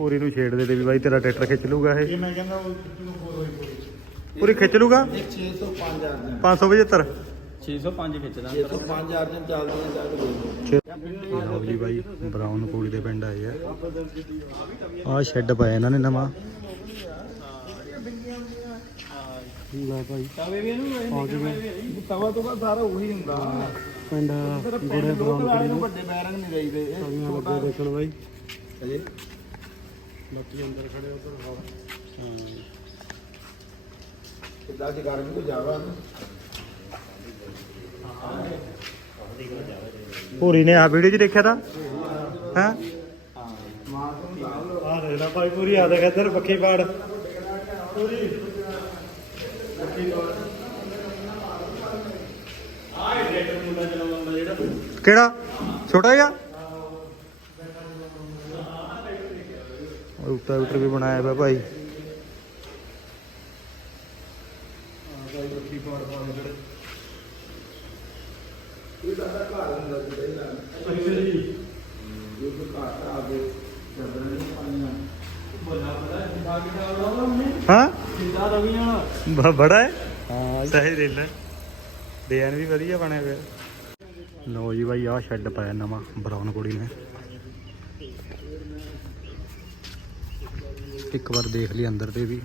ਪੂਰੀ ਨੂੰ ਛੇੜਦੇ ਤੇ ਵੀ ਬਾਈ ਤੇਰਾ ਟਰੈਕਟਰ ਖਿੱਚ ਲੂਗਾ ਇਹ। ਇਹ ਮੈਂ ਕਹਿੰਦਾ ਉਹ ਕਿਨੂੰ ਹੋਰ ਹੋਈ ਕੋਈ ਪੂਰੀ ਖਿੱਚ ਲੂਗਾ? ਇਹ 605 ਅਰਜਨ 575 605 ਖਿੱਚਦਾ। 605 ਅਰਜਨ ਚੱਲਦੀ ਹੈ ਚੱਲ ਲਓ ਜੀ ਬਾਈ ਬਰਾਊਨ ਕੋੜੀ ਦੇ ਪਿੰਡ ਆਏ ਆ। ਆ ਸ਼ੈੱਡ ਪਾਇਆ ਇਹਨਾਂ ਨੇ ਨਵਾਂ। ਲੈ ਭਾਈ ਤਵੇ ਵੀ ਇਹਨੂੰ ਤਵਾ ਤੋਂ ਬਾਅਦ ਸਾਰਾ ਉਹੀ ਹੁੰਦਾ। ਪਿੰਡ ਗੁੜੇ ਬਰਾਉਨ ਵਾਲੇ ਨੂੰ ਵੱਡੇ ਬੈਰੰਗ ਨਹੀਂ ਰਹੀਦੇ। ਇਹ ਛੋਟਾ ਦੇਖਣ ਬਾਈ। ਅਜੇ। ਬਾਕੀ ਅੰਦਰ ਖੜੇ ਉਧਰ ਕਿੱਦਾਂ ਦੀ ਗਰਮੀ ਤੋਂ ਜ਼ਿਆਦਾ ਨਾ? ਪੂਰੀ ਨੇ ਆ ਵੀਡੀਓ 'ਚ ਦੇਖਿਆ ਤਾਂ? ਹੈ? ਮਾਰ ਤੋਂ ਲਾ ਲਓ ਆ ਦੇਖ ਲੈ ਭਾਈ ਪੂਰੀ ਆ ਦੇਖ ਇੱਧਰ ਪੱਖੀ ਪਾੜ। ਕਿਹੜਾ? ਛੋਟਾ ਜਿਹਾ? ਉੱਟਾ ਉੱਟਰ ਵੀ ਬਣਾਇਆ ਪਿਆ ਭਾਈ। ਇਹ ਸਾਡਾ ਘਰ ਹੁੰਦਾ ਸੀ ਪਹਿਲਾਂ ਇਹ ਤੋਂ ਘਰ ਆ ਕੇ ਚੱਦਰਾਂ ਨਹੀਂ ਪਾਈਆਂ ਹਾਂ ਸਿੱਧਾ ਰਵੀ ਵਾਲਾ। ਬ- ਬੜਾ ਹੈ? ਹਾਂ ਸਹੀ ਦੇ ਲੈ। ਡਿਜ਼ਾਈਨ ਵੀ ਵਧੀਆ ਬਣਿਆ ਪਿਆ। ਲੋ ਜੀ ਬਾਈ ਆਹ ਸ਼ੈੱਡ ਪਾਇਆ ਨਵਾਂ ਬਰਾਊਨ ਕੁੜੀ ਨੇ। ਇੱਕ ਵਾਰ ਦੇਖ ਲਈ ਅੰਦਰ ਵੀ ਦੇ ਆ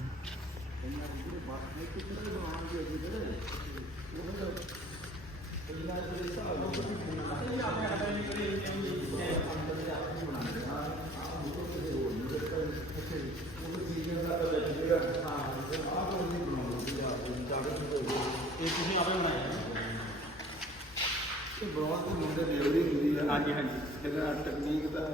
ਹਾਂਜੀ ਹਾਂਜੀ। ਇਹਦਾ ਟੈਕਨੀਕ ਦਾ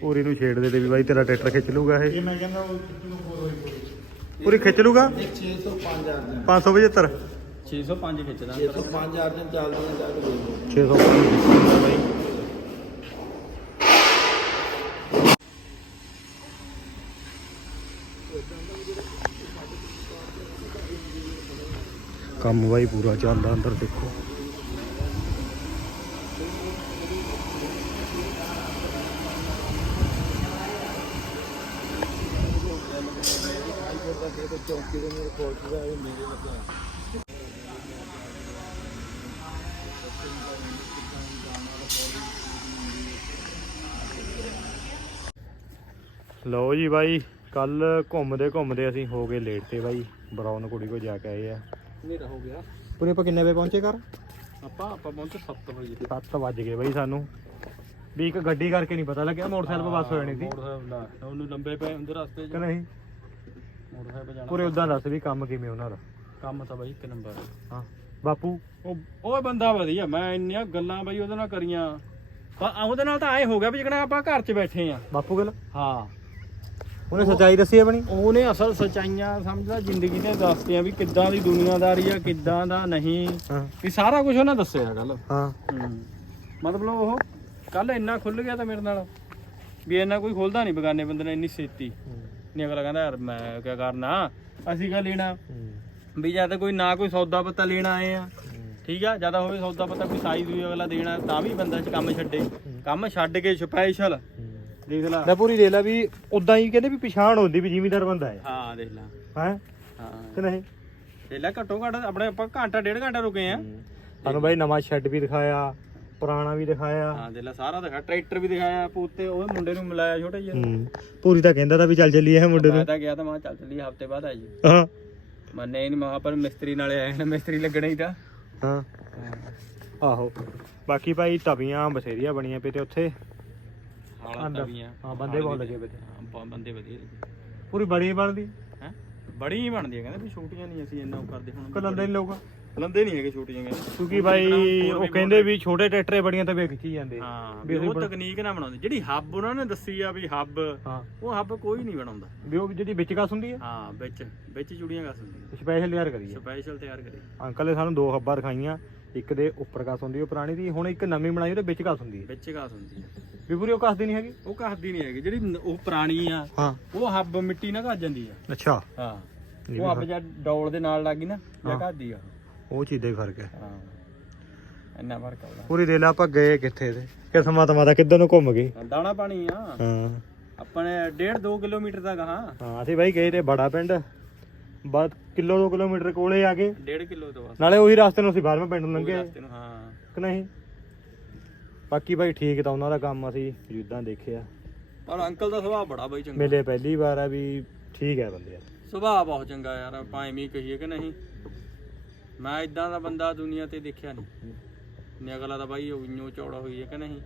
ਪੂਰੀ ਨੂੰ ਛੇੜਦੇ ਤੇ ਵੀ ਬਾਈ ਤੇਰਾ ਟਰੈਕਟਰ ਖਿੱਚ ਲੂਗਾ ਇਹ। ਇਹ ਮੈਂ ਕਹਿੰਦਾ ਉਹ ਕਿਨੂੰ ਹੋਰ ਹੋਈ ਕੋਈ ਪੂਰੀ ਖਿੱਚ ਲੂਗਾ? ਇਹ 605 ਅਰਜਨ 575 605 ਖਿੱਚਦਾ 605 ਅਰਜਨ ਚੱਲਦੀ ਹੈ ਚੱਲ ਗਈ 600 ਬਾਈ ਕੰਮ ਬਾਈ ਪੂਰਾ ਚੱਲਦਾ ਅੰਦਰ ਦੇਖੋ। ਦੇ ਇਹ ਮੇਰੇ ਲੱਗਾ ਲਓ ਜੀ ਬਾਈ ਕੱਲ ਘੁੰਮਦੇ ਘੁੰਮਦੇ ਅਸੀਂ ਹੋ ਗਏ ਲੇਟ ਤੇ ਬਾਈ। ਬਰਾਊਨ ਕੁੜੀ ਕੋ ਜਾ ਕੇ ਆਏ ਆ। ਹਨੇਰਾ ਹੋ ਗਿਆ। ਪੂਰੇ ਆਪਾਂ ਕਿੰਨੇ ਵਜੇ ਪਹੁੰਚੇ ਕਰ ਆਪਾਂ ਆਪਾਂ ਪਹੁੰਚੇ 7 ਵਜੇ। 7 ਵੱਜ ਗਏ ਬਾਈ ਸਾਨੂੰ। ਵੀ ਇੱਕ ਗੱਡੀ ਕਰਕੇ ਨਹੀਂ ਪਤਾ ਲੱਗਿਆ ਮੋਟਰਸਾਈਕਲ ਬੱਸ ਹੋ ਜਾਣੀ ਸੀ। ਮੋਟਰਸਾਈਕਲ ਦਾ ਉਹਨੂੰ ਲੰਬੇ ਪਏ ਹੁੰਦੇ ਰਸਤੇ 'ਚ। ਕਿ ਨਹੀਂ? ਮੋਟਰਸਾਈਕਲ ਜਾਣਾ ਪੂਰੇ ਉਦਾਂ ਦੱਸ ਵੀ ਕੰਮ ਕਿਵੇਂ ਉਹਨਾਂ ਦਾ? ਕੰਮ ਤਾਂ ਬਾਈ ਇੱਕ ਨੰਬਰ ਹਾਂ ਬਾਪੂ? ਉਹ ਉਹ ਬੰਦਾ ਵਧੀਆ ਮੈਂ ਇੰਨੀਆਂ ਗੱਲਾਂ ਬਾਈ ਉਹਦੇ ਨਾਲ ਕਰੀਆਂ। ਪਰ ਉਹਦੇ ਨਾਲ ਤਾਂ ਐ ਹੋ ਗਿਆ ਵੀ ਜਿਹੜਾ ਆਪਾਂ ਘਰ 'ਚ ਬੈਠੇ ਆ। ਬਾਪੂ ਗੱਲ? ਹਾਂ। ਉਹਨੇ ਸੱਚਾਈ ਦੱਸੀ ਆਪਣੀ? ਉਹਨੇ ਅਸਲ ਸਚਾਈਆਂ ਸਮਝਦਾ ਜ਼ਿੰਦਗੀ ਦੀਆਂ ਦੱਸਤੀਆਂ ਵੀ ਕਿੱਦਾਂ ਦੀ ਦੁਨੀਆਦਾਰੀ ਆ ਕਿੱਦਾਂ ਦਾ ਨਹੀਂ। ਹਾਂ। ਵੀ ਸਾਰਾ ਕੁਝ ਉਹਨੇ ਦੱਸਿਆ ਗੱਲ। ਹਾਂ। ਮਤਲਬ ਉਹ ਕੱਲ ਇੰਨਾ ਖੁੱਲ ਗਿਆ ਤਾਂ ਮੇਰੇ ਨਾਲ ਵੀ ਇੰਨਾ ਕੋਈ ਖੁੱਲਦਾ ਨਹੀਂ ਬਗਾਨੇ ਬੰਦੇ ਨੇ ਇੰਨੀ ਛੇਤੀ। ਨਹੀਂ ਅਗਲਾ ਕਹਿੰਦਾ ਯਾਰ ਮੈਂ ਕਿਆ ਕਰਨਾ? ਅਸੀਂ ਕਾ ਲੈਣਾ? ਵੀ ਜਦ ਕੋਈ ਨਾ ਕੋਈ ਸੌਦਾ ਪੱਤਾ ਲੈਣ ਆਏ ਆ। ਠੀਕ ਆ? ਜ਼ਿਆਦਾ ਹੋਵੇ ਸੌਦਾ ਪੱਤਾ ਕੋਈ ਸਾਈ ਦੂਈ ਅਗਲਾ ਦੇਣਾ ਤਾਂ ਵੀ ਬੰਦਾ ਚ ਕੰਮ ਛੱਡੇ। ਕੰਮ ਛੱਡ ਕੇ ਸਪੈਸ਼ਲ ਦੇਖ ਲੈ। ਲੈ ਪੂਰੀ ਦੇ ਲੈ ਵੀ ਉਦਾਂ ਹੀ ਕਹਿੰਦੇ ਵੀ ਪਛਾਣ ਹੁੰਦੀ ਵੀ ਜ਼ਿਮੀਦਾਰ ਬੰਦਾ ਹੈ। ਹਾਂ ਦੇਖ ਲੈ। ਹੈ? ਹਾਂ। ਕਿ ਨਹੀਂ? ਦੇਖ ਲੈ ਘੱਟੋ ਘੱਟ ਆਪਣੇ ਆਪਾਂ ਘੰਟਾ ਡੇਢ ਘੰਟਾ ਰੁਕੇ ਆ। ਸਾਨੂੰ ਬਾਈ ਨਵਾਂ ਸ਼ੈੱਡ ਵੀ ਦਿਖਾਇਆ। ਪੁਰਾਣਾ ਵੀ ਦਿਖਾਇਆ। ਹਾਂ ਦੇਖ ਲੈ ਸਾਰਾ ਦਿਖਾ ਟਰੈਕਟਰ ਵੀ ਦਿਖਾਇਆ ਪੂਤੇ ਉਹ ਮੁੰਡੇ ਨੂੰ ਮਿਲਾਇਆ ਛੋਟੇ ਜਿਹੇ। ਹੂੰ ਪੂਰੀ ਤਾਂ ਕਹਿੰਦਾ ਤਾਂ ਵੀ ਚੱਲ ਚੱਲੀਏ ਇਹ ਮੁੰਡੇ ਮੈਂ ਨੂੰ ਤਾਂ ਗਿਆ ਤਾਂ ਮੈਂ ਕਿਹਾ ਚੱਲ ਚੱਲੀ ਹਫ਼ਤੇ ਬਾਅਦ ਆ ਜੀ ਹਾਂ। ਮੰਨੇ ਨਹੀਂ ਮਹਾ ਪਰ ਮਿਸਤਰੀ ਨਾਲੇ ਆਏ ਨੇ ਮਿਸਤਰੀ ਲੱਗਣਾ ਹੀ ਤਾਂ। ਹਾਂ। ਆਹੋ ਬਾਕੀ ਭਾਈ ਤਵੀਆਂ ਬਥੇਰੀਆਂ ਬਣੀਆਂ ਪਏ ਤੇ ਉੱਥੇ। ਹਾਲਾਂ ਅੰਦਰ। ਤਵੀਆਂ। ਹਾਂ, ਬੰਦੇ ਬਹੁਤ ਲੱਗੇ ਪਏ ਤੇ। ਹਾਂ, ਬੰਦੇ ਵਧੀਆ ਪੂਰੀ ਬੜੀ ਬਣਦੀ? ਹੈ? ਬੜੀ ਹੀ ਬਣਦੀ ਹੈ ਕਹਿੰਦੇ ਵੀ ਛੋਟੀਆਂ ਨਹੀਂ ਅਸੀਂ ਇੰਨਾ ਉਹ ਕਰਦੇ ਹੁਣ ਕਲੰਦੇ ਨਹੀਂ ਲੋਗਾ ਲੰਦੇ ਨਹੀਂ ਹੈਗੇ ਛੋਟੀਆਂ ਕਹਿੰਦੇ। ਕਿਉਂਕਿ ਭਾਈ ਉਹ ਕਹਿੰਦੇ ਵੀ ਛੋਟੇ ਟਰੈਕਟਰੇ ਬੜੀਆਂ ਤਵੇ ਖਿੱਚੀ ਜਾਂਦੇ। ਹਾਂ ਵੀ ਉਹ ਤਕਨੀਕ ਨਾ ਬਣਾਉਂਦੇ। ਜਿਹੜੀ ਹੱਬ ਉਹਨਾਂ ਨੇ ਦੱਸੀ ਆ ਵੀ ਹੱਬ ਉਹ ਹੱਬ ਕੋਈ ਨਹੀਂ ਬਣਾਉਂਦਾ। ਵੀ ਉਹ ਜਿਹੜੀ ਵਿੱਚ ਕਸ ਹੁੰਦੀ ਹੈ ਹਾਂ ਵਿੱਚ ਵਿੱਚ ਚੂੜੀਆਂ ਕਸ ਹੁੰਦੀਆਂ। ਸਪੈਸ਼ਲ ਤਿਆਰ ਕਰੀ ਸਪੈਸ਼ਲ ਤਿਆਰ ਕਰੇ। ਅੰਕਲ ਨੇ ਸਾਨੂੰ ਦੋ ਹੱਬਾਂ ਦਿਖਾਈਆਂ ਇੱਕ ਦੇ ਉੱਪਰ ਕਸ ਹੁੰਦੀ ਉਹ ਪੁਰਾਣੀ ਦੀ ਹੁਣ ਇੱਕ ਨਵੀਂ ਬਣਾਈ ਉਹਦੇ ਵਿੱਚ ਕਸ ਹੁੰਦੀ ਹੈ ਵਿੱਚ ਕਸ ਹੁੰਦੀ ਹੈ ਵੀ ਪੂਰੀ ਉਹ ਕਸਦੀ ਨਹੀਂ ਹੈਗੀ? ਉਹ ਕਸਦੀ ਨਹੀਂ ਹੈਗੀ ਜਿਹੜੀ ਉਹ ਪੁਰਾਣੀ ਆ ਹਾਂ। ਉਹ ਹੱਬ ਮਿੱਟੀ ਨਾਲ ਘੱਜ ਜਾਂਦੀ ਆ। ਅੱਛਾ। ਹਾਂ। ਉਹ ਹੱਬ ਜਾਂ ਡੌਲ ਦੇ ਨਾਲ ਲੱਗੀ ਨਾ ਜਾਂ ਘੱਜਦੀ ਆ। ਉਹ ਚੀਜ਼ ਦਾ ਹੀ ਫ਼ਰਕ ਹੈ। ਹਾਂ। ਇੰਨਾ ਫ਼ਰਕ ਆਉਂਦਾ। ਪੂਰੀ ਦੇ ਲਾ ਆਪਾਂ ਗਏ ਕਿੱਥੇ ਤੇ। ਕਿਸਮਾਂ ਤਮਾ ਦਾ ਕਿੱਧਰ ਨੂੰ ਘੁੰਮ ਗਏ ਦਾਣਾ ਪਾਣੀ ਆ। ਹਾਂ। ਆਪਣੇ 1.5 2 ਕਿਲੋਮੀਟਰ ਤੱਕ ਹਾਂ। ਹਾਂ ਅਸੀਂ ਬਾਈ ਗਏ ਤੇ ਬੜਾ ਪਿੰਡ। ਬਾਅਦ ਕਿਲੋ 2 ਕਿਲੋਮੀਟਰ ਕੋਲੇ ਆ ਗਏ। 1.5 ਕਿਲੋ ਤੋਂ ਬਸ। ਨਾਲੇ ਉਹੀ ਰਸਤੇ ਨੂੰ ਅਸੀਂ ਬਾਹਰਵੇਂ ਪਿੰਡ ਨੂੰ ਲੰਘੇ। ਰਸਤੇ ਨੂੰ ਹਾਂ। ਕਿ ਨਹੀਂ? ਬਾਕੀ ਬਾਈ ਠੀਕ ਤਾਂ ਉਹਨਾਂ ਦਾ ਕੰਮ ਅਸੀਂ ਜਿੱਦਾਂ ਦੇਖਿਆ। ਪਰ ਅੰਕਲ ਦਾ ਸੁਭਾਅ ਬੜਾ ਬਈ ਚੰਗਾ। ਮਿਲੇ ਪਹਿਲੀ ਵਾਰ ਆ ਵੀ ਠੀਕ ਹੈ ਬੰਦੇ ਯਾਰ ਸੁਭਾਅ ਬਹੁਤ ਚੰਗਾ ਯਾਰ ਆਪਾਂ ਐਵੇਂ ਹੀ ਕਹੀਏ ਕਿ ਨਹੀਂ? ਮੈਂ ਇਦਾਂ ਦਾ ਬੰਦਾ ਦੁਨੀਆ ਤੇ ਦੇਖਿਆ ਨਹੀਂ। ਨੇ ਅਗਲਾ ਤਾਂ ਬਾਈ ਉਹ ਇੰਨੋ ਚੌੜਾ ਹੋਈ ਹੈ ਕਿ ਨਹੀਂ?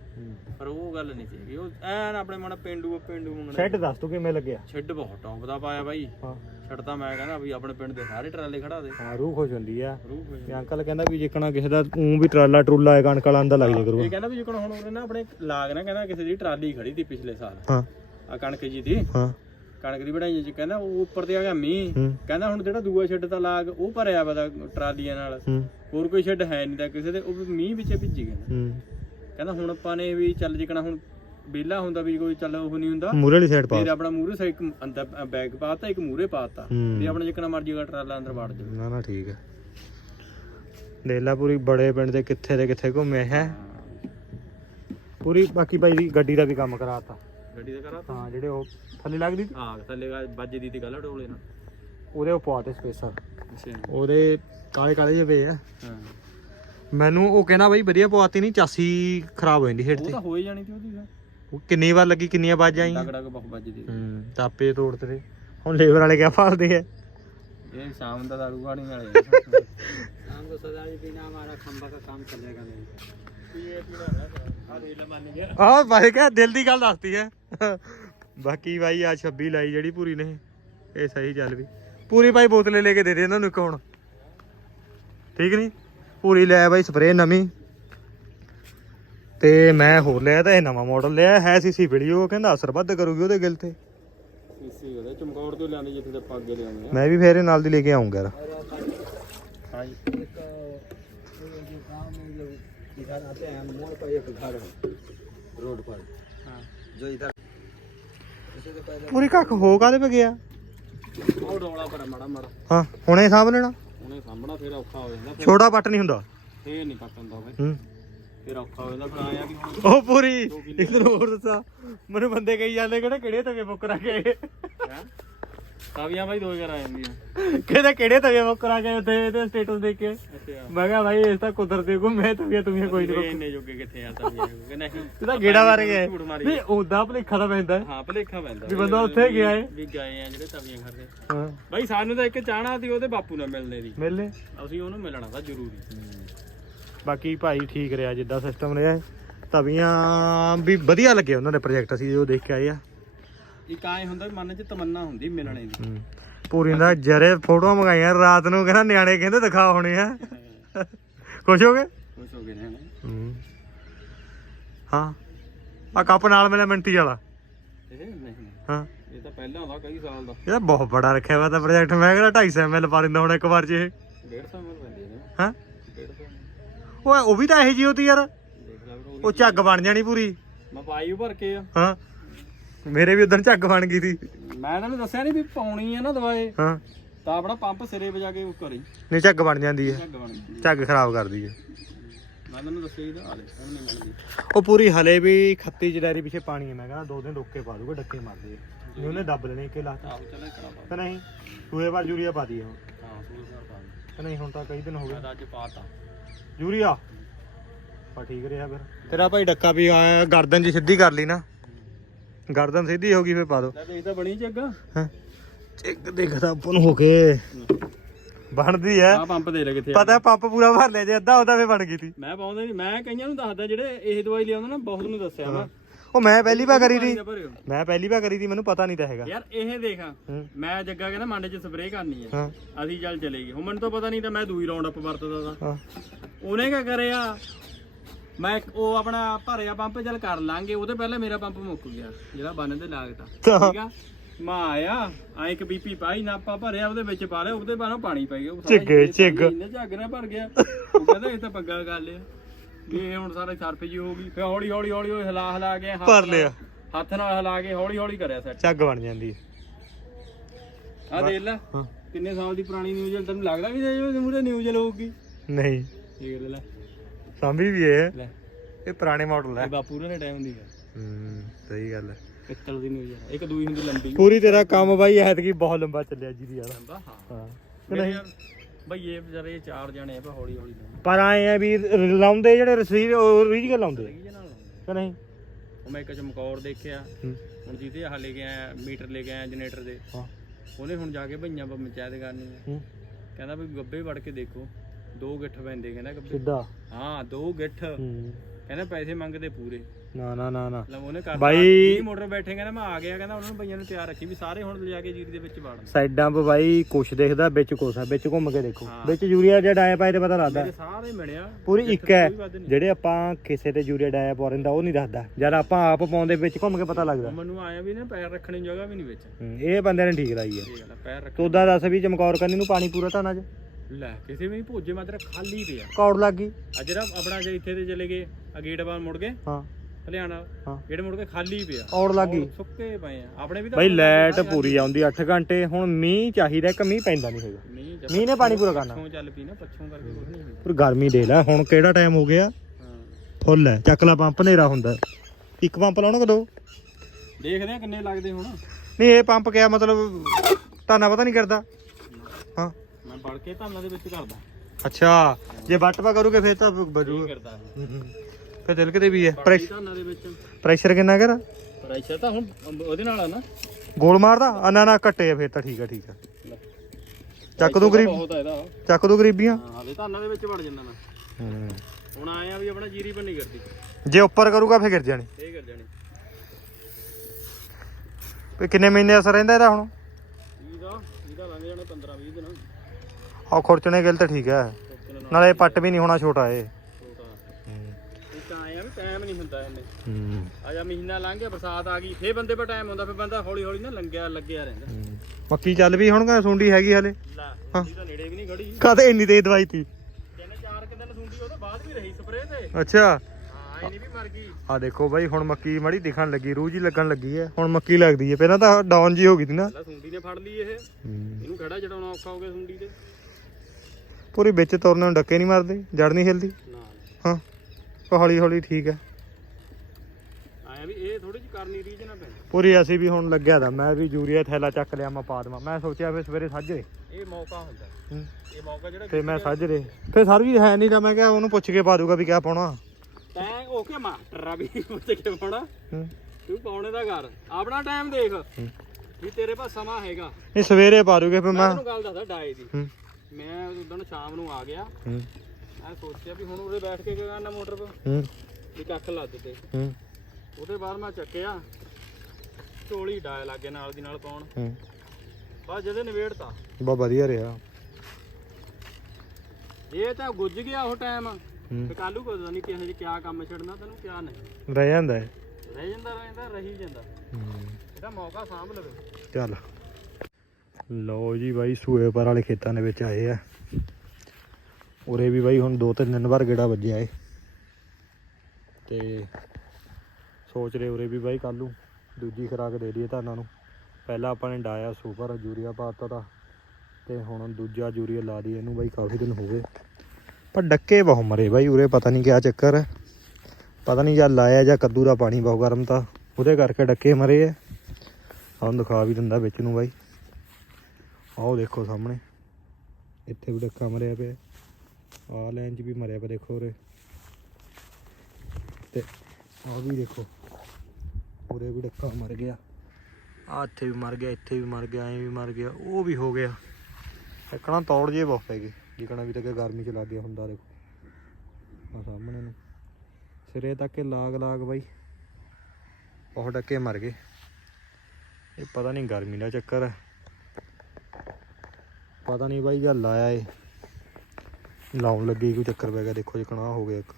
ਪਰ ਉਹ ਗੱਲ ਨਹੀਂ ਸੀਗੀ ਉਹ ਐਨ ਆਪਣੇ ਮਨ ਪਿੰਡੂ ਪਿੰਡੂ ਮੰਗਣਾ ਸੈੱਟ ਦੱਸ ਤੂੰ ਕਿਵੇਂ ਲੱਗਿਆ? ਛੱਡ ਬਹੁਤ ਟੌਪ ਦਾ ਪਾਇਆ ਬਾਈ। ਹਾਂ। ਛੱਡ ਤਾਂ ਮੈਂ ਕਹਿੰਦਾ ਵੀ ਆਪਣੇ ਪਿੰਡ ਦੇ ਸਾਰੇ ਟਰਾਲੇ ਖੜਾ ਦੇ। ਹਾਂ ਰੂਹ ਖੁਸ਼ ਹੁੰਦੀ ਆ। ਤੇ ਅੰਕਲ ਕਹਿੰਦਾ ਵੀ ਜਿੱਕਣਾ ਕਿਸੇ ਦਾ ਊਂ ਵੀ ਟਰਾਲਾ ਟਰੂਲਾ ਕਣਕ ਵਾਲਾ ਆਂਦਾ ਲੱਗ ਜਾ ਇਹ ਕਰੂਗਾ ਕਹਿੰਦਾ ਵੀ ਜਿਕਣ ਹੁਣ ਉਹਨੇ ਨਾ ਆਪਣੇ ਲਾਗ ਨਾ ਕਹਿੰਦਾ ਕਿਸੇ ਦੀ ਟਰਾਲੀ ਖੜੀ ਸੀ ਪਿਛਲੇ ਸਾਲ। ਹਾਂ। ਆ ਕਣਕ ਜੀ ਦੀ। ਹਾਂ। ਕਣਕ ਦੀ ਵਢਾਈ ਚ ਕਹਿੰਦਾ ਉਹ ਉੱਪਰ ਤੇ ਆ ਗਿਆ ਮੀਂਹ। ਕਹਿੰਦਾ ਹੁਣ ਜਿਹੜਾ ਦੂਆ ਛੱਡ ਤਾਂ ਲਾਗ ਉਹ ਭਰਿਆ ਵਾ ਤਾਂ ਟਰਾਲੀਆਂ ਨਾਲ। ਹੋਰ ਕੋਈ ਛੱਡ ਹੈ ਨਹੀਂ ਤਾਂ ਕਿਸੇ ਦੇ ਉਹ ਮੀਂਹ ਵਿੱਚ ਭਿੱਜ। ਹੂੰ। ਕਹਿੰਦਾ ਹੁਣ ਆਪਾਂ ਨੇ ਵੀ ਚੱਲ ਜਿਕਣਾ ਹੁਣ ਵਿਹਲਾ ਹੁੰਦਾ ਵੀ ਕੋਈ ਚੱਲ ਉਹ ਨਹੀਂ ਹੁੰਦਾ। ਮੂਰੇ ਵਾਲੀ ਸਾਈਡ ਪਾ ਫਿਰ ਆਪਣਾ ਮੂਰੇ ਸਾਈਡ ਅੰਦਰ ਬੈਗ ਪਾਤਾ ਇੱਕ ਮੂਰੇ ਪਾਤਾ। ਤੇ ਆਪਣਾ ਜਿਕਣਾ ਮਰਜ਼ੀ ਦਾ ਟਰਾਲਾ ਅੰਦਰ ਵੜ ਜਾਵੇ। ਨਾ ਨਾ ਠੀਕ ਹੈ। ਦੇਲਾ ਪੂਰੀ ਬੜੇ ਪਿੰਡ ਦੇ ਕਿੱਥੇ ਦੇ ਕਿੱਥੇ ਘੁੰਮੇ ਹੈ। ਪੂਰੀ ਬਾਕੀ ਬਾਈ ਦੀ ਗੱਡੀ ਦਾ ਵੀ ਕੰਮ ਕਰਾਤਾ। ਗੱਡੀ ਦਾ ਕਰਾ ਹਾਂ ਜਿਹੜੇ ਉਹ ਥੱਲੇ ਲੱਗਦੀ ਸੀ, ਹਾਂ ਥੱਲੇ ਗਾ ਵੱਜਦੀ ਦੀ ਗੱਲ ਢੋਲੇ ਨਾਲ ਉਹਦੇ ਉਹ ਪਵਾਤੇ ਸਪੇਸਰ ਅੱਛਾ ਉਹਦੇ ਕਾਲੇ ਕਾਲੇ ਜਿਹੇ ਪਏ ਆ ਹਾਂ ਮੈਨੂੰ ਉਹ ਕਹਿੰਦਾ ਬਾਈ ਵਧੀਆ ਪਵਾਤੀ ਨਹੀਂ ਚਾਸੀ ਖਰਾਬ ਹੋ ਜਾਂਦੀ ਹੇਠ ਉਹ ਤੇ ਤਾਂ ਹੋ ਹੀ ਜਾਣੀ ਸੀ ਉਹਦੀ ਫਿਰ ਉਹ ਕਿੰਨੀ ਵਾਰ ਲੱਗੀ ਕਿੰਨੀਆਂ ਬਾਜਾਂ ਆਈਆਂ ਡਗ ਡਗ ਬਹੁਤ ਵੱਜਦੀ ਸੀ। ਹੂੰ ਤਾਪੇ ਤੋੜਦੇ ਤੇ ਹੁਣ ਲੇਬਰ ਵਾਲੇ ਕਿਆ ਫਾਲਦੇ ਆ ਇਹ ਸ਼ਾਮ ਦਾ ਦਾਰੂ ਪਾਣੀ ਵਾਲੇ ਸ਼ਾਮ को सजा भी पीना हमारा खंबा का काम चलेगा नहीं ਆਹ ਬਾਈ ਕਹ ਦਿਲ ਦੀ ਗੱਲ ਦੱਸਦੀ ਹੈ ਬਾਕੀ ਬਾਈ ਆ 26 ਲਾਈ ਜਿਹੜੀ ਪੂਰੀ ਨੇ ਇਹ ਸਹੀ ਚੱਲ ਵੀ। ਪੂਰੀ ਬਾਈ ਬੋਤਲੇ ਲੈ ਕੇ ਦੇ ਦੇ ਇਹਨਾਂ ਨੂੰ ਇੱਕ ਹੁਣ। ਠੀਕ ਨਹੀਂ ਪੂਰੀ ਲੈ ਬਾਈ ਸਪਰੇ ਨਵੀਂ। ਤੇ ਮੈਂ ਹੋਰ ਲਿਆ ਤਾਂ ਇਹ ਨਵਾਂ ਮਾਡਲ ਲਿਆ ਹੈ ਸੀ ਵੀਡੀਓ ਕਹਿੰਦਾ ਅਸਰ ਵੱਧ ਕਰੂਗੀ ਉਹਦੇ ਗਿਲ ਤੇ। ਮੈਂ ਵੀ ਫੇਰੇ ਨਾਲ ਦੀ ਲੈ ਕੇ ਆਉਂਗਾ इधर आते हैं मोड़ पर एक घर है रोड पर ਹਾਂ जो इधर इससे तो पहले ਪੂਰੀ ਕੱਖ ਹੋ ਕਾਦੇ ਪੇ ਗਿਆ ਉਹ ਡੋਲਾ ਪਰ ਮੜਾ ਮੜਾ ਹਾਂ ਹੁਣੇ ਸਾਂਭ ਲੈਣਾ ਉਹਨੇ ਸਾਹਮਣਾ ਫਿਰ ਔਖਾ ਹੋ ਜਾਂਦਾ ਫਿਰ ਛੋਟਾ ਪੱਟ ਨਹੀਂ ਹੁੰਦਾ ਇਹ ਨਹੀਂ ਪੱਟਣ ਦਾ ਬਈ ਹੂੰ ਫਿਰ ਔਖਾ ਹੋ ਜਾਂਦਾ ਫਿਰ ਆਇਆ ਵੀ ਹੁਣ ਉਹ ਪੂਰੀ ਇਧਰ ਹੋਰ ਦੱਸਾਂ ਮੈਨੂੰ ਬੰਦੇ ਕਹੀ ਜਾਂਦੇ ਕਿਹੜੇ ਕਿਹੜੇ ਤਵੇ ਬੁੱਕ ਕਰਾ ਕੇ ਹੈਂ? ਤਾਵੀਆਂ ਬਾਈ ਦੋ ਆ ਜਾਂਦੀਆਂ। ਕਿਹਦੇ ਕਿਹੜੇ ਤਵੇ ਬੁੱਕ ਕਰਾ ਕੇ ਉੱਥੇ ਇਹਦੇ ਸਟੇਟਸ ਦੇਖ ਕੇ। ਅੱਛਾ। ਮੈਂ ਕਿਹਾ ਭਾਈ ਇਸ ਤਾਂ ਕੁਦਰਤੀ ਘੁੰਮੇ ਤਵੀਆਂ ਤੁਮੀਆਂ ਕੋਈ ਨਹੀਂ ਇੰਨੇ ਜੋਗੇ ਕਿੱਥੇ ਆ ਤਾਵੀਆਂ ਕਿ ਨਹੀਂ ਤੂੰ ਤਾਂ ਗੇੜਾ ਮਾਰ ਗਿਆ ਝੂਠ ਮਾਰੀ ਨਹੀਂ ਉਦਾਂ ਭਲੇਖਾ ਤਾਂ ਪੈਂਦਾ। ਹਾਂ ਭਲੇਖਾ ਪੈਂਦਾ। ਵੀ ਬੰਦਾ ਉੱਥੇ ਗਿਆ ਏ। ਵੀ ਗਏ ਆ ਜਿਹੜੇ ਤਵੀਆਂ ਖੜਦੇ ਹਾਂ। ਬਾਈ ਸਾਨੂੰ ਤਾਂ ਇੱਕ ਚਾਹਣਾ ਸੀ ਉਹਦੇ ਬਾਪੂ ਨਾਲ ਮਿਲਣੇ ਦੀ। ਮਿਲਨੇ ਅਸੀਂ ਉਹਨੂੰ ਮਿਲਣਾ ਤਾਂ ਜ਼ਰੂਰੀ। ਬਾਕੀ ਭਾਈ ਠੀਕ ਰਿਹਾ ਜਿੱਦਾਂ ਸਿਸਟਮ ਰਿਹਾ ਤਵੀਆਂ ਵੀ ਵਧੀਆ ਲੱਗੇ ਉਹਨਾਂ ਦੇ ਪ੍ਰੋਜੈਕਟ ਅਸੀਂ ਜੋ ਦੇਖ ਕੇ ਆਏ ਆ। ਇੱਕ ਹੁੰਦਾ ਵੀ ਮਨ 'ਚ ਤਮੰਨਾ ਹੁੰਦੀ ਮਿਲਣੇ ਦੀ। ਹੂੰ। ਪੂਰੀ ਦਾ ਜਰੇ ਫੋਟੋਆਂ ਮੰਗਾਈਆਂ ਰਾਤ ਨੂੰ ਕਹਿੰਦਾ ਨਿਆਣੇ ਕਹਿੰਦੇ ਦਿਖਾ ਹੋਣੇ ਆ ਖੁਸ਼ ਹੋ ਗਏ ਖੁਸ਼ ਹੋ ਗਏ ਨੇ ਹਨਾ। ਹੂੰ। ਹਾਂ। ਆ ਕੱਪ ਨਾਲ ਮਿਲਿਆ ਮਿੰਟੀ ਵਾਲਾ। ਇਹ ਨਹੀਂ ਹਾਂ। ਇਹ ਤਾਂ ਪਹਿਲਾਂ ਦਾ ਕਈ ਸਾਲ ਦਾ। ਇਹ ਤਾਂ ਬਹੁਤ ਬੜਾ ਰੱਖਿਆ ਵਾ ਤਾਂ ਪ੍ਰੋਜੈਕਟ ਮੈਂ ਕਿਹੜਾ 250 ਐਮਐਲ ਪਾ ਦਿੰਦਾ ਹੁਣ ਇੱਕ ਵਾਰ 'ਚ ਇਹ। 150 ਮਿਲ ਪੈਂਦੀ ਨੇ। ਹਾਂ। 150 ਓਏ ਉਹ ਵੀ ਤਾਂ ਇਹੋ ਜਿਹੀ ਹੋਤੀ ਯਾਰ। ਦੇਖ ਲੈ ਫਿਰ ਉਹ ਝੱਗ ਬਣ ਜਾਣੀ ਪੂਰੀ। ਮੈਂ ਪਾਈ ਉਹ ਭਰ ਕੇ ਆ। ਹਾਂ। ਮੇਰੇ ਵੀ ਉਦੋਂ ਝੱਗ ਬਣ ਗਈ ਸੀ। ਮੈਂ ਤੈਨੂੰ ਦੱਸਿਆ ਨਹੀਂ ਵੀ ਪਾਉਣੀ ਆ ਨਾ ਦਵਾਈ। ਹਾਂ। ਤਾਂ ਆਪਣਾ ਪੰਪ ਸਿਰੇ ਵਜਾ ਕੇ ਉਹ ਕਰੀ ਨਹੀਂ ਝੱਗ ਬਣ ਜਾਂਦੀ ਹੈ ਝੱਗ ਬਣ ਗਈ ਝੱਗ ਖਰਾਬ ਕਰਦੀ ਹੈ ਮੈਂ ਤੈਨੂੰ ਦੱਸਿਆ ਇਹਦਾ ਹਾਲੇ ਉਹ ਨਹੀਂ ਮਿਲਦੀ ਉਹ ਪੂਰੀ ਹਲੇ ਵੀ ਖੱਤੀ ਡੈਰੀ ਪਿੱਛੇ ਪਾਣੀ ਹੈ ਮੈਂ ਕਹਿੰਦਾ ਦੋ ਦਿਨ ਰੁੱਕ ਕੇ ਪਾ ਦੂਗਾ ਡੱਕੇ ਮਾਰਦੇ ਨਹੀਂ ਉਹਨੇ ਦੱਬ ਲੈਣੇ ਕਿ ਲਾਤਾ। ਆਹੋ ਚੱਲੇ ਕਰਾ ਪਾ ਤਾਂ ਨਹੀਂ ਦੂਏ ਵਾਰ ਯੂਰੀਆ ਪਾ ਦੀ ਹੁਣ। ਹਾਂ ਸੂਰ ਸਰ ਪਾ ਦੇ। ਤਾਂ ਨਹੀਂ ਹੁਣ ਤਾਂ ਕਈ ਦਿਨ ਹੋ ਗਏ। ਮੈਂ ਤਾਂ ਅੱਜ ਪਾਤਾ ਯੂਰੀਆ? ਪਾ ਠੀਕ ਰਿਹਾ ਫਿਰ। ਤੇਰਾ ਭਾਈ ਡੱਕਾ ਵੀ ਆਇਆ ਗਰਦਨ ਜੀ ਸਿੱਧੀ ਕਰ ਲਈ ਨਾ। ਗਰਦਨ ਸਿੱਧੀ ਹੋ ਗਈ ਫਿਰ ਪਾ ਦੋ। ਲੈ ਦੇਖ ਤਾਂ ਬਣੀ ਜੱਗਾ। ਹਾਂ? ਚੈੱਕ ਦੇਖਦਾ ਆਪਾਂ ਨੂੰ ਹੋ ਕੇ। ਬਣਦੀ ਐ। ਆ ਪੰਪ ਦੇ ਲੈ ਕਿੱਥੇ। ਪਤਾ ਪੰਪ ਪੂਰਾ ਭਰ ਲਿਆ ਜੇ ਅੱਧਾ ਉਹਦਾ ਵੀ ਬਣ ਗਈ ਸੀ ਮੈਂ ਪਾਉਂਦਾ ਨਹੀਂ ਮੈਂ ਕਈਆਂ ਨੂੰ ਦੱਸਦਾ ਜਿਹੜੇ ਇਹ ਦਵਾਈ ਲਿਆਉਂਦੇ ਨਾ ਬਹੁਤ ਨੂੰ ਦੱਸਿਆ ਮੈਂ। ਉਹ ਮੈਂ ਪਹਿਲੀ ਵਾਰ ਕਰੀ ਸੀ ਭਰਿਓ। ਮੈਂ ਪਹਿਲੀ ਵਾਰ ਕਰੀ ਸੀ ਮੈਨੂੰ ਪਤਾ ਨਹੀਂ ਤਾਂ ਹੈਗਾ। ਯਾਰ ਇਹ ਦੇਖ ਮੈਂ ਜੱਗਾ ਕਹਿੰਦਾ ਮੰਡ 'ਚ ਸਪਰੇਅ ਕਰਨੀ ਹੈ। ਅਸੀਂ ਚੱਲ ਚਲੇ ਗਏ। ਹੁਣ ਮੈਨੂੰ ਤਾਂ ਪਤਾ ਨਹੀਂ ਤਾਂ ਮੈਂ ਦੂਈ ਰਾਉਂਡ ਅਪ ਵਰਤਦਾ ਤਾਂ। ਹਾਂ। ਉਹਨੇ ਕੀ ਕਰਿਆ? ਮੈਂ ਉਹ ਆਪਣਾ ਭਰਿਆ ਪੰਪ ਚੱਲ ਕਰ ਲਾਂਗੇ ਉਹਦੇ ਪਹਿਲਾਂ ਮੇਰਾ ਪੰਪ ਮੁੱਕ ਗਿਆ ਜਿਹੜਾ ਬੰਨ ਤੇ ਲਾਗਤਾ। ਠੀਕ ਆ? ਮੈਂ ਆਇਆ ਆ ਇੱਕ ਬੀਪੀ ਪਾਈ ਨਾ ਆਪਾਂ ਭਰਿਆ ਉਹਦੇ ਵਿੱਚ ਪਾ ਲਿਆ ਉਹਦੇ ਬਾਅਦ ਪਾਣੀ ਪੈ ਗਿਆ। ਉਹ ਸਾਰਾ ਝਿੱਗੇ, ਇੰਨੇ ਝਿੱਗ। ਨਾਲ ਭਰ ਗਿਆ। ਉਹ ਕਹਿੰਦਾ ਇਹ ਤਾਂ ਪੱਗਾ ਕਰ ਲਿਆ ਵੀ ਇਹ ਹੁਣ ਸਾਰਾ ਸਰਫ ਜੀ ਹੋ ਗਈ ਫਿਰ ਹੌਲੀ ਹੌਲੀ ਹੌਲੀ ਹੌਲੀ ਹਿਲਾ ਹਿਲਾ ਕੇ ਹੱਥ ਭਰ ਨਾਲ- ਲਿਆ। ਹੱਥ ਨਾਲ ਹਿਲਾ ਕੇ ਹੌਲੀ ਹੌਲੀ ਕਰਿਆ ਸੈੱਟ ਝੱਗ ਬਣ ਜਾਂਦੀ ਹੈ ਆ ਦੇਖ ਲੈ ਹਾਂ। ਕਿੰਨੇ ਸਾਲ ਦੀ ਪੁਰਾਣੀ ਨਿਊਜ਼ ਤੈਨੂੰ ਲੱਗਦਾ ਵੀ ਇਹ ਮੂਰੇ ਨਿਊਜ਼ ਲਊਗੀ ਨਹੀਂ। ਦੇਖ ਲੈ। ਸਾਂਭੀ ਵੀ ਹੈ ਲੈ। ਇਹ ਪੁਰਾਣੇ ਮਾਡਲ ਹੈ ਇਹ ਬਾਪੂ ਨੇ ਟਾਈਮ ਦੀ ਹੈ ਹੂੰ ਸਹੀ ਗੱਲ ਹੈ ਪਿੱਤਲ ਦੀ ਨਹੀਂ ਯਾਰ ਇੱਕ ਦੂਈ ਹੁੰਦੀ ਲੰਬੀ। ਪੂਰੀ ਤੇਰਾ ਕੰਮ ਬਾਈ ਐਤਕੀ ਬਹੁਤ ਲੰਬਾ ਚੱਲਿਆ ਜੀ ਦੀ ਯਾਰ। ਲੰਬਾ ਹਾਂ। ਹਾਂ। ਮੇਰੇ ਯਾਰ ਬਈ ਇਹ ਵਿਚਾਰੇ ਚਾਰ ਜਣੇ ਆ ਪਰ ਹੌਲੀ ਹੌਲੀ ਲਾਉਂਦੇ ਪਰ ਆਏ ਆ ਵੀ ਲਾਉਂਦੇ ਜਿਹੜੇ ਰਸੀਦ ਉਹ ਰੀਜਨਲ ਲਾਉਂਦੇ। ਸਹੀ ਨਾਲ ਲਾਉਂਦੇ ਕਿ ਨਹੀਂ? ਉਹ ਮੈਂ ਇੱਕ ਚਮਕੌਰ ਦੇਖਿਆ। ਹੂੰ। ਹੁਣ ਜਿਹਦੇ ਆਹ ਲੈ ਕੇ ਆਇਆ ਮੀਟਰ ਲੈ ਕੇ ਆਇਆ ਜਨਰੇਟਰ ਦੇ। ਹਾਂ। ਉਹਨੇ ਹੁਣ ਜਾ ਕੇ ਭਈਆਂ ਪੰਚਾਇਤ ਕਰਨੀ ਹੂੰ। ਕਹਿੰਦਾ ਵੀ ਗੱਬੇ ਵੜ ਕੇ ਦੇਖੋ। ਦੋ ਗਿੱਠ ਪੈਂਦੇ ਕਹਿੰਦਾ ਗੱਬੇ। ਸਿੱਧਾ? ਹਾਂ ਦੋ ਗਿੱਠ। ਹੂੰ। ਕਹਿੰਦਾ ਪੈਸੇ ਮੰਗਦੇ ਪੂਰੇ। ਨਾ ਨਾ ਨਾ ਨਾ। ਮਤਲਬ ਉਹਨੇ ਕਰਤਾ। ਬਾਈ- 30 ਮੋਟਰ ਬੈਠੇ ਕਹਿੰਦਾ ਮੈਂ ਆ ਗਿਆ ਕਹਿੰਦਾ ਉਹਨਾਂ ਨੂੰ ਭਈਆਂ ਨੂੰ ਤਿਆਰ ਰੱਖੀ ਵੀ ਸਾਰੇ ਹੁਣ ਲਿਜਾ ਕੇ ਜੀਰੀ ਦੇ ਵਿੱਚ ਵੜਨ। ਸਾਈਡਾਂ 'ਤੇ ਬਾਈ ਕੁਛ ਦਿਖਦਾ ਵਿੱਚ ਕੁਛ ਆ ਵਿੱਚ ਘੁੰਮ ਕੇ ਦੇਖੋ। ਹਾਂ। ਵਿੱਚ ਯੂਰੀਆ ਜਿਹੜਾ ਡਾਇਆ ਪਾਏ ਤੇ ਪਤਾ ਲੱਗਦਾ। ਮੇਰੇ ਸਾਰੇ ਮਿਲਿਆ ਪੂਰੀ ਇੱਕ ਹੈ। ਕੋਈ ਵੱਧ ਨਹੀਂ। ਜਿਹੜੇ ਆਪਾਂ ਕਿਸੇ ਤੇ ਯੂਰੀਆ ਡਾਇਆ ਪਾ ਰਹਿੰਦਾ ਉਹ ਨਹੀਂ ਦੱਸਦਾ। ਜਦ ਆਪਾਂ ਆਪ ਪਾਉਂਦੇ ਵਿੱਚ ਘੁੰਮ ਕੇ ਪਤਾ ਲੱਗਦਾ। ਮੈਨੂੰ ਆਇਆ ਵੀ ਨਾ ਪੈਰ ਰੱਖਣ ਦੀ ਜਗ੍ਹਾ ਵੀ ਨਹੀਂ ਵਿੱਚ। ਹੂੰ, ਇਹ ਬੰਦੇ ਨੇ ਠੀਕ ਲਾਈ ਹੈ। ਇਹ ਗੱਲ ਆ, ਪੈਰ ਰੱਖ ਤੂੰ ਉਦਾਂ ਦੱਸ ਵੀ ਚਮਕੌਰ ਕੰਨੀ ਨੂੰ ਪਾਣੀ ਪੂਰਾ ਤਾਂ ਨਾ ਚ? ਲੈ ਕਿਸੇ ਵੀ ਭੋਜੇ ਮਾਤਰਾ ਖਾਲੀ ਪਿਆ। ਕੌੜ ਲੱਗ ਗਈ। ਆ ਜਿਹੜਾ ਆਪਣਾ ਜੇ ਇੱਥੇ ਤੇ ਚਲੇ ਗਏ ਆ ਗੇਟ ਬਾਹਰ ਮੁੜ ਗਏ ਹਾਂ। ਹਲਿਆਣਾ ਹਾਂ। ਗੇਟ ਮੁੜ ਕੇ ਖਾਲੀ ਪਿਆ। ਔੜ ਲੱਗ ਗਈ। ਔਰ ਸੁੱਕੇ ਪਏ ਆ। ਆਪਣੇ ਵੀ ਤਾਂ ਬਾਈ ਲਾਈਟ ਪੂਰੀ ਆਉਂਦੀ 8 ਘੰਟੇ ਹੁਣ ਮੀਂਹ ਚਾਹੀਦਾ ਕਿ ਮੀਂਹ ਪੈਂਦਾ ਨਹੀਂ ਹੈਗਾ। ਨਹੀਂ ਜਦ ਮੀਂਹ ਨੇ ਪਾਣੀ ਪੂਰਾ ਕਰਨਾ। ਪੱਛੋਂ ਚੱਲ ਪਈ ਨਾ ਪੱਛੋਂ ਕਰਕੇ ਕੁਝ ਨਹੀਂ ਹੁੰਦਾ ਪਰ ਗਰਮੀ ਦੇ ਲੈ ਹੁਣ ਕਿਹੜਾ ਟਾਈਮ ਹੋ ਗਿਆ? ਹਾਂ। ਫੁੱਲ ਹੈ ਚੱਕ ਲਾ ਪੰਪ ਹਨੇਰਾ ਹੁੰਦਾ। ਇੱਕ ਪੰਪ ਲਾਉਣਾ ਦੇਖਦੇ ਆ ਕਿੰਨੇ ਲੱਗਦੇ ਹੁਣ। ਨਹੀਂ ਇਹ ਪੰਪ ਕਿਆ ਮਤਲਬ ਤਾਨਾ ਪਤਾ ਨਹੀਂ ਕਰਦਾ। ਹਾਂ। ਮੈਂ ਵੜ ਕੇ ਧਾਨਾਂ ਦੇ ਵਿੱਚ ਕਰਦਾ। ਅੱਛਾ ਜੇ ਵੱਟਵਾ ਕਰੋਗੇ ਫੇਰ ਤਾਂ ਬਜੂ ਕਰਦਾ ਫੇਰ ਦਿਲ ਕਿਤੇ ਵੀ ਹੈ। ਵੜਦੀ ਧਾਨਾਂ ਦੇ ਵਿੱਚ। ਪ੍ਰੈਸ਼ਰ ਕਿੰਨਾ ਕਰ? ਪ੍ਰੈਸ਼ਰ ਤਾਂ ਹੁਣ ਉਹਦੇ ਨਾਲ ਆ ਨਾ। ਗੋਲ ਮਾਰਦਾ? ਆ ਨਾ ਨਾ ਘੱਟੇ ਆ ਫੇਰ ਤਾਂ ਠੀਕ ਆ ਠੀਕ ਆ। ਚੱਕ ਦੂੰ ਗਰੀਬ ਬਹੁਤ ਆ ਇਹਦਾ। ਚੱਕ ਦੂੰ ਗਰੀਬੀਆਂ। ਹਾਂ ਹਲੇ ਧਾਨਾਂ ਦੇ ਵਿੱਚ ਵੜ ਜਾਂਦਾ ਮੈਂ। ਹੁਣ ਆਏ ਆ ਵੀ ਆਪਣਾ ਜੀਰੀ ਪਰ ਨਹੀਂ ਕਰਦੀ। ਜੇ ਉੱਪਰ ਕਰੂਗਾ ਫੇਰ ਗਿਰ ਜਾਣੀ। ਇਹ ਕਰ ਜਾਣੀ। ਵੀ ਕਿੰਨੇ ਮਹੀਨੇ ਅਸਰ ਰਹਿੰਦਾ ਇਹਦਾ ਹੁਣ? ਇਹਦਾ ਇਹਦਾ ਲੰਘ ਜਾਣਾ 15 20 ਦਿਨ। ਆ ਖੁਰਚਣੇ ਗਿਲ ਤਾਂ ਠੀਕ ਹੈ ਨਾਲ ਪੱਟ ਵੀ ਨਹੀਂ ਹੋਣਾ ਛੋਟਾ ਏ ਛੋਟਾ ਇਹ ਤਾਂ ਆਏ ਆ ਵੀ ਟਾਈਮ ਨਹੀਂ ਹੁੰਦਾ ਇਹਨੇ। ਹੂੰ। ਆ ਜਾ ਮਹੀਨਾ ਲੰਘ ਗਿਆ ਬਰਸਾਤ ਆ ਗਈ ਫੇਰ ਬੰਦੇ ਪਰ ਟਾਈਮ ਹੁੰਦਾ ਫੇਰ ਬੰਦਾ ਹੌਲੀ ਹੌਲੀ ਨਾ ਲੰਗਿਆ ਲੱਗਿਆ ਰਹਿੰਦਾ। ਮੱਕੀ ਚੱਲ ਵੀ ਹੁਣ ਕਾ ਸੁੰਡੀ ਹੈਗੀ ਹਲੇ? ਨੇੜੇ ਵੀ ਨਹੀਂ ਖੜੀ। ਕਾਤੇ ਇੰਨੀ ਤੇਜ਼ ਦਵਾਈ ਤੀ? ਤਿੰਨ ਚਾਰ ਕਿ ਦਿਨ ਸੁੰਡੀ ਉਹਦੇ ਬਾਅਦ ਵੀ ਰਹੀ ਸਪਰੇ ਤੇ। ਅੱਛਾ। ਆ ਦੇਖੋ ਬਾਈ ਹੁਣ ਮੱਕੀ ਮੜੀ ਦਿਖਣ ਲੱਗੀ ਰੂਹ ਜੀ ਲੱਗਣ ਲੱਗੀ ਹੈ ਹੁਣ ਮੱਕੀ ਲੱਗਦੀ ਹੈ ਪਹਿਲਾਂ ਤਾਂ ਡਾਊਨ ਜੀ ਹੋ ਗਈ ਸੀ ਨਾ। ਸੁੰਡੀ ਨੇ ਫੜ ਲਈ ਇਹ। ਇਹਨੂੰ ਖੜਾ ਚੜਾਉਣਾ ਔਖਾ ਹੋ ਗਿਆ ਸੁੰਡੀ ਤੇ। ਪੂਰੀ ਵਿੱਚ ਤੁਰਨ ਨੂੰ ਡੱਕੇ ਨਹੀਂ ਮਾਰਦੇ ਜੜ ਨਹੀਂ ਹਿਲਦੀ। ਹਾਂ ਉਹ ਹੌਲੀ ਹੌਲੀ ਠੀਕ ਹੈ। ਆਇਆ ਵੀ ਇਹ ਥੋੜੀ ਜਿਹੀ ਕਰਨੀ ਰੀਜ ਨਾ ਪੈਂਦੀ। ਪੂਰੀ ਅਸੀਂ ਵੀ ਹੁਣ ਲੱਗਿਆ ਦਾ ਮੈਂ ਵੀ ਯੂਰੀਆ ਥੈਲਾ ਚੱਕ ਲਿਆ ਮੈਂ ਪਾ ਦੇਵਾਂ। ਮੈਂ ਸੋਚਿਆ ਫਿਰ ਸਵੇਰੇ ਸਾਜਰੇ ਇਹ ਮੌਕਾ ਹੁੰਦਾ। ਇਹ ਮੌਕਾ ਜਿਹੜਾ ਤੇ ਮੈਂ ਸਾਜਰੇ ਫਿਰ ਸਰ ਵੀ ਹੈ ਨਹੀਂ ਤਾਂ ਮੈਂ ਕਿਹਾ ਉਹਨੂੰ ਪੁੱਛ ਕੇ ਪਾ ਦੂਗਾ ਵੀ ਕਿਆ ਪਾਉਣਾ। ਤੈਂ ਓਕੇ ਮਾਸਟਰ ਆ ਵੀ ਪੁੱਛ ਕੇ ਪਾਉਣਾ। ਹੂੰ। ਤੂੰ ਪਾਉਣੇ ਦਾ ਕਰ ਆਪਣਾ ਟਾਈਮ ਦੇਖ। ਵੀ ਤੇਰੇ ਪਾਸ ਸਮਾਂ ਹੈਗਾ। ਨਹੀਂ ਸਵੇਰੇ ਪਾ ਦੂਗੇ ਫਿਰ ਮੈਂ ਮੈਂ। ਤੈਨੂੰ ਗੱਲ ਦੱਸਦਾ ਡਾਏ ਦੀ। ਹੂੰ। ਮੈਂ ਉਦੋਂ ਸ਼ਾਮ ਨੂੰ ਆ ਗਿਆ। ਹੂੰ। ਮੈਂ ਸੋਚਿਆ ਵੀ ਹੁਣ ਉਰੇ ਬੈਠ ਕੇ ਕੀ ਕਰਨਾ ਮੋਟਰ 'ਤੇ ਹੂੰ। ਵੀ ਕੱਖ ਲੱਦ ਦਿੱਤੇ ਹੂੰ। ਉਹਦੇ ਬਾਅਦ ਮੈਂ ਚੱਕਿਆ। ਝੋਲੀ ਡਾਏ ਲੱਗੇ ਨਾਲ ਦੀ ਨਾਲ ਪਾਉਣ। ਹੂੰ। ਬਸ ਜਦੇ ਨਵੇੜਤਾ ਬਹੁਤ ਵਧੀਆ ਰਿਹਾ। ਇਹ ਤਾਂ ਗੁੱਜ ਗਿਆ ਉਹ ਟਾਈਮ। ਤੇ ਕੱਲੂ ਪਤਾ ਨਹੀਂ ਕਿਹੋ ਜਿਹਾ ਕਿਆ ਕੰਮ ਛੱਡਣਾ ਤੈਨੂੰ ਕਿਆ ਨਹੀਂ। ਰਹਿ ਜਾਂਦਾ ਹੈ। ਰਹਿ ਜਾਂਦਾ ਰਹਿੰਦਾ ਰਹੀ ਜਾਂਦਾ। ਹੂੰ। ਇਹਦਾ ਮੌਕਾ ਸਾਂਭ ਲਵੇ। ਚੱਲ। ਲਓ ਜੀ ਬਾਈ, ਸੂਏ ਪਰ ਵਾਲੇ ਖੇਤਾਂ ਦੇ ਵਿੱਚ ਆਏ ਆ। ਉਰੇ ਵੀ ਬਾਈ ਹੁਣ ਦੋ ਤਿੰਨ ਦਿਨ ਵਾਰ ਗੇੜਾ ਵੱਜਿਆ ਏ। ਤੇ ਸੋਚ ਰਹੇ ਉਰੇ ਵੀ ਬਾਈ ਕੱਲ ਨੂੰ ਦੂਜੀ ਖੁਰਾਕ ਦੇ ਦਈਏ ਧਾਨਾਂ ਨੂੰ। ਪਹਿਲਾਂ ਆਪਾਂ ਨੇ ਡਾਇਆ ਸੁਪਰ, ਯੂਰੀਆ ਪਾਤਾ ਤਾ। ਤੇ ਹੁਣ ਦੂਜਾ ਯੂਰੀਆ ਲਾ ਦਈਏ ਇਹਨੂੰ ਬਾਈ, ਕਾਫੀ ਦਿਨ ਹੋ ਗਏ। ਪਰ ਡੱਕੇ ਬਹੁਤ ਮਰੇ ਬਾਈ ਉਰੇ, ਪਤਾ ਨਹੀਂ ਕਿਆ ਚੱਕਰ। ਹੈ ਪਤਾ ਨਹੀਂ ਜਾਂ ਲਾਇਆ ਜਾਂ ਕੱਦੂ ਦਾ ਪਾਣੀ ਬਹੁਤ ਗਰਮ ਤਾਂ। ਉਹਦੇ ਕਰਕੇ ਡੱਕੇ ਮਰੇ ਆ। ਤੁਹਾਨੂੰ ਦਿਖਾ ਵੀ ਦਿੰਦਾ ਵਿੱਚ ਨੂੰ ਬਾਈ। ਆਹ ਦੇਖੋ ਸਾਹਮਣੇ। ਇੱਥੇ ਵੀ ਡੱਕਾ ਮਰਿਆ ਪਿਆ। ਆਹ ਲਾਈਨ 'ਚ ਵੀ ਮਰਿਆ ਪਿਆ ਦੇਖੋ ਉਰੇ। ਤੇ ਆਹ ਵੀ ਦੇਖੋ, ਉਰੇ ਵੀ ਡੱਕਾ ਮਰ ਗਿਆ। ਆਹ ਇੱਥੇ ਵੀ ਮਰ ਗਿਆ, ਇੱਥੇ ਵੀ ਮਰ ਗਿਆ, ਐਂ ਵੀ ਮਰ ਗਿਆ, ਉਹ ਵੀ ਹੋ ਗਿਆ। ਇੱਕਣਾ ਤੌੜ ਜੇ ਬਹੁਤ ਪੈ ਗਈ ਜਿਕਣਾ ਵੀ ਤੱਕ ਗਰਮੀ 'ਚ ਲੱਗ ਗਿਆ ਹੁੰਦਾ ਦੇਖੋ। ਆ ਸਾਹਮਣੇ ਨੂੰ। ਸਿਰੇ ਤੱਕ ਇਹ ਲਾਗ ਲਾਗ ਬਾਈ। ਬਹੁਤ ਡੱਕੇ ਮਰ ਗਏ। ਇਹ ਪਤਾ ਨਹੀਂ ਗਰਮੀ ਦਾ ਚੱਕਰ ਹੈ। ਪਤਾ ਨਹੀਂ ਬਾਈ ਗੱਲ ਆਇਆ ਏ। ਲਾਉਣ ਲੱਗੀ ਕੋਈ ਚੱਕਰ ਪੈ ਗਿਆ, ਦੇਖੋ ਜਿਕਣਾ ਹੋ ਗਿਆ ਇੱਕ।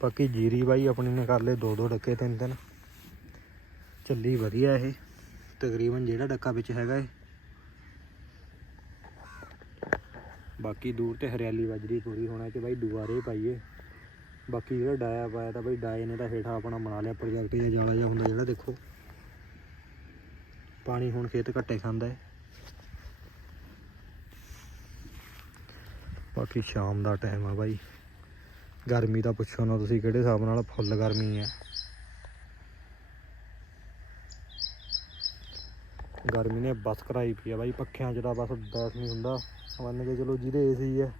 ਬਾਕੀ ਜੀਰੀ ਬਾਈ ਆਪਣੀ ਨੇ ਕਰ ਲਏ ਦੋ ਦੋ ਡੱਕੇ ਤਿੰਨ ਤਿੰਨ। ਚੱਲੀ ਵਧੀਆ ਇਹ। ਤਕਰੀਬਨ ਜਿਹੜਾ ਡੱਕਾ ਵਿੱਚ ਹੈਗਾ ਏ। ਬਾਕੀ ਦੂਰ ਤੇ ਹਰਿਆਲੀ ਵੱਜਦੀ ਪੂਰੀ ਹੋਣਾ ਕਿ ਬਾਈ ਦੁਬਾਰੇ ਪਾਈਏ। ਬਾਕੀ ਜਿਹੜਾ ਡਾਇਆ ਪਾਇਆ ਤਾਂ ਬਾਈ ਡਾਏ ਨੇ ਤਾਂ ਹੇਠਾਂ ਆਪਣਾ ਬਣਾ ਲਿਆ, ਪ੍ਰੋਜੈਕਟ ਜਾਂ ਜਾਲਾ ਜਿਹਾ ਹੁੰਦਾ ਜਿਹੜਾ ਦੇਖੋ। ਪਾਣੀ ਹੁਣ ਖੇਤ ਘੱਟੇ ਖਾਂਦਾ ਹੈ। ਬਾਕੀ ਸ਼ਾਮ ਦਾ ਟਾਈਮ ਆ ਬਾਈ। ਗਰਮੀ ਤਾਂ ਪੁੱਛੋ ਨਾ ਤੁਸੀਂ ਕਿਹੜੇ ਹਿਸਾਬ ਨਾਲ ਫੁੱਲ ਗਰਮੀ ਹੈ। ਗਰਮੀ ਨੇ ਬਸ ਕਰਾਈ ਪਈ ਆ ਬਾਈ, ਪੱਖਿਆਂ 'ਚ ਤਾਂ ਬਸ ਬੈਠ ਨਹੀਂ ਹੁੰਦਾ। ਮੰਨ ਕੇ ਚਲੋ ਜਿਹਦੇ ਏਸੀ ਹੈ,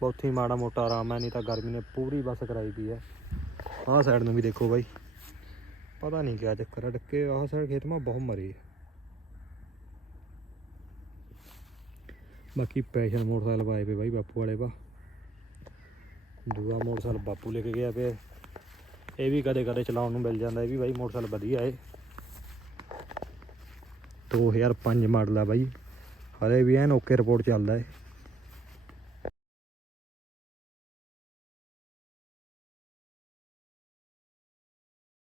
ਬਹੁਤੀ ਮਾੜਾ ਮੋਟਾ ਆਰਾਮ ਹੈ, ਨਹੀਂ ਤਾਂ ਗਰਮੀ ਨੇ ਪੂਰੀ ਬਸ ਕਰਾਈ ਪਈ ਹੈ। ਆਹ ਸਾਈਡ ਨੂੰ ਵੀ ਦੇਖੋ ਬਾਈ। ਪਤਾ ਨਹੀਂ ਕਿਆ ਚੱਕਰ ਹੈ ਡੱਕੇ ਆਹ ਸਾਈਡ ਖੇਤ ਮਾ ਬਹੁਤ ਮਰੇ ਬਾਕੀ ਪੈਸ਼ਨ ਮੋਟਰਸਾਈਕਲ ਪਾਏ ਪਏ ਬਾਈ ਬਾਪੂ ਵਾਲੇ ਪਾ ਦੂਆ ਮੋਟਰਸਾਈਕਲ ਬਾਪੂ ਲੈ ਕੇ ਗਿਆ ਪਿਆ। ਇਹ ਵੀ ਕਦੇ ਕਦੇ ਚਲਾਉਣ ਨੂੰ ਮਿਲ ਜਾਂਦਾ, ਇਹ ਵੀ ਬਾਈ ਮੋਟਰਸਾਈਕਲ ਵਧੀਆ ਏ। 2005 ਮਾਡਲ ਆ ਬਾਈ। ਹਲੇ ਵੀ ਐਨ ਓਕੇ ਰਿਪੋਰਟ ਚੱਲਦਾ ਏ।